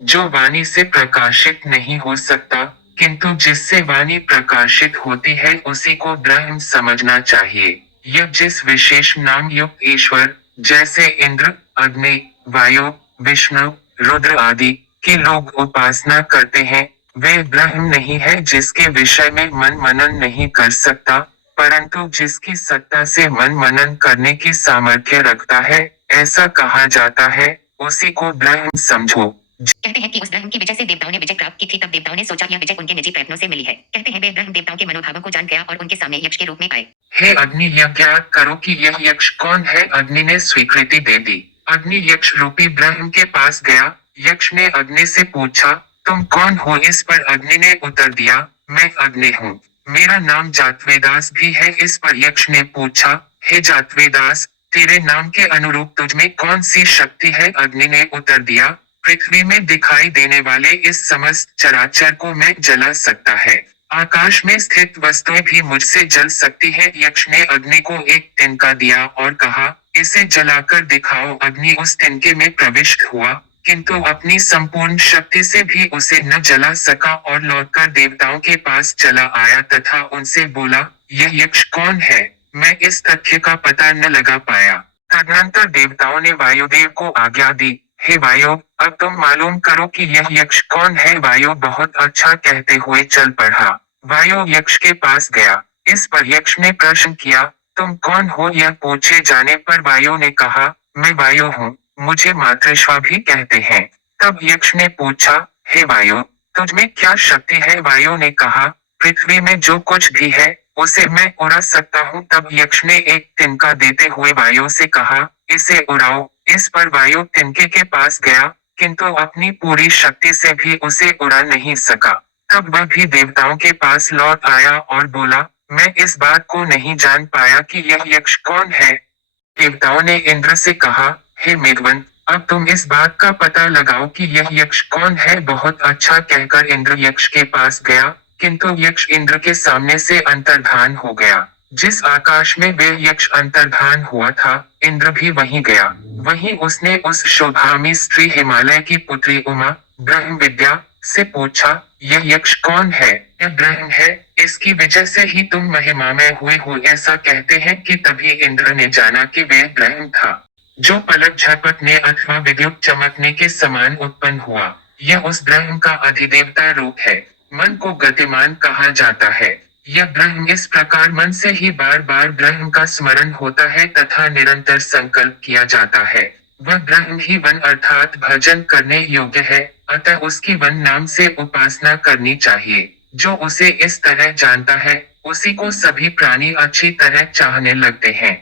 जो वाणी से प्रकाशित नहीं हो सकता, किंतु जिससे वाणी प्रकाशित होती है उसी को ब्रह्म समझना चाहिए। यह जिस विशेष नाम युक्त ईश्वर, जैसे इंद्र, अग्नि, वायु, विष्णु, रुद्र आदि की लोग उपासना करते हैं, वे ब्रह्म नहीं है जिसके विषय में मन मनन नहीं कर सकता, परंतु जिसकी सत्ता से मन मनन करने की सामर्थ्य रखता है, ऐसा कहा जाता है, उसी को ब्रह्म समझो। कहते हैं कि उस ब्रह्म की विजय से देवताओं ने विजय प्राप्त की थी, तब देवताओं ने सोचा यह विजय उनके निजी प्रयत्नों से मिली है। कहते हैं वे ब्रह्म देवताओं के मनोभावों को जान गया और उनके सामने यक्ष के रूप में आए। हे अग्नि, यह ज्ञात करो कि यह यक्ष कौन है। अग्नि ने स्वीकृति दे दी। अग्नि यक्ष रूपी ब्रह्म के पास गया। यक्ष ने अग्नि से पूछा, तुम कौन हो। इस पर अग्नि ने उत्तर दिया, मैं अग्नि हूँ। मेरा नाम जातवेदास भी है। इस पर यक्ष ने पूछा, हे जातवेदास, तेरे नाम के अनुरूप तुझमें कौन सी शक्ति है। अग्नि ने उत्तर दिया, पृथ्वी में दिखाई देने वाले इस समस्त चराचर को मैं जला सकता है। आकाश में स्थित वस्तुएं भी मुझसे जल सकती है। यक्ष ने अग्नि को एक तिनका दिया और कहा, इसे जलाकर दिखाओ। अग्नि उस तिनके में प्रविष्ट हुआ, किंतु अपनी संपूर्ण शक्ति से भी उसे न जला सका और लौटकर देवताओं के पास चला आया तथा उनसे बोला, यह यक्ष कौन है, मैं इस तथ्य का पता न लगा पाया। तदनंतर देवताओं ने वायुदेव को आज्ञा दी, हे वायु, अब तुम मालूम करो कि यह यक्ष कौन है। वायु बहुत अच्छा कहते हुए चल पड़ा। वायु यक्ष के पास गया। इस पर यक्ष ने प्रश्न किया, तुम कौन हो। यह पूछे जाने पर वायु ने कहा, मैं वायु हूँ, मुझे मातृश्वा भी कहते हैं। तब यक्ष ने पूछा, हे वायु, तुझमें क्या शक्ति है। वायु ने कहा, पृथ्वी में जो कुछ भी है उसे मैं उड़ा सकता हूँ। तब यक्ष ने एक तिनका देते हुए वायु से कहा, इसे उड़ाओ। इस पर वायु तिनके के पास गया, किंतु अपनी पूरी शक्ति से भी उसे उड़ा नहीं सका। तब वह भी देवताओं के पास लौट आया और बोला, मैं इस बात को नहीं जान पाया कि यह यक्ष कौन है। देवताओं ने इंद्र से कहा, हे मेघवन, अब तुम इस बात का पता लगाओ कि यह यक्ष कौन है। बहुत अच्छा कहकर इंद्र यक्ष के पास गया, किंतु यक्ष इंद्र के सामने से अंतर्धान हो गया। जिस आकाश में वे यक्ष अंतर्धान हुआ था, इंद्र भी वहीं गया। वहीं उसने उस शोभामी स्त्री हिमालय की पुत्री उमा, ब्रह्म विद्या, से पूछा, यह यक्ष कौन है। यह ब्रह्म है, इसकी वजह से ही तुम महिमामय हुए हो। ऐसा कहते हैं कि तभी इंद्र ने जाना कि वह ब्रह्म था, जो पलक झपकने अथवा विद्युत चमकने के समान उत्पन्न हुआ। यह उस ब्रह्म का अधिदेवता रूप है। मन को गतिमान कहा जाता है। यह ब्रह्म इस प्रकार मन से ही बार बार ब्रह्म का स्मरण होता है तथा निरंतर संकल्प किया जाता है। वह ब्रह्म ही वन अर्थात भजन करने योग्य है, अतः उसकी वन नाम से उपासना करनी चाहिए। जो उसे इस तरह जानता है, उसी को सभी प्राणी अच्छी तरह चाहने लगते हैं।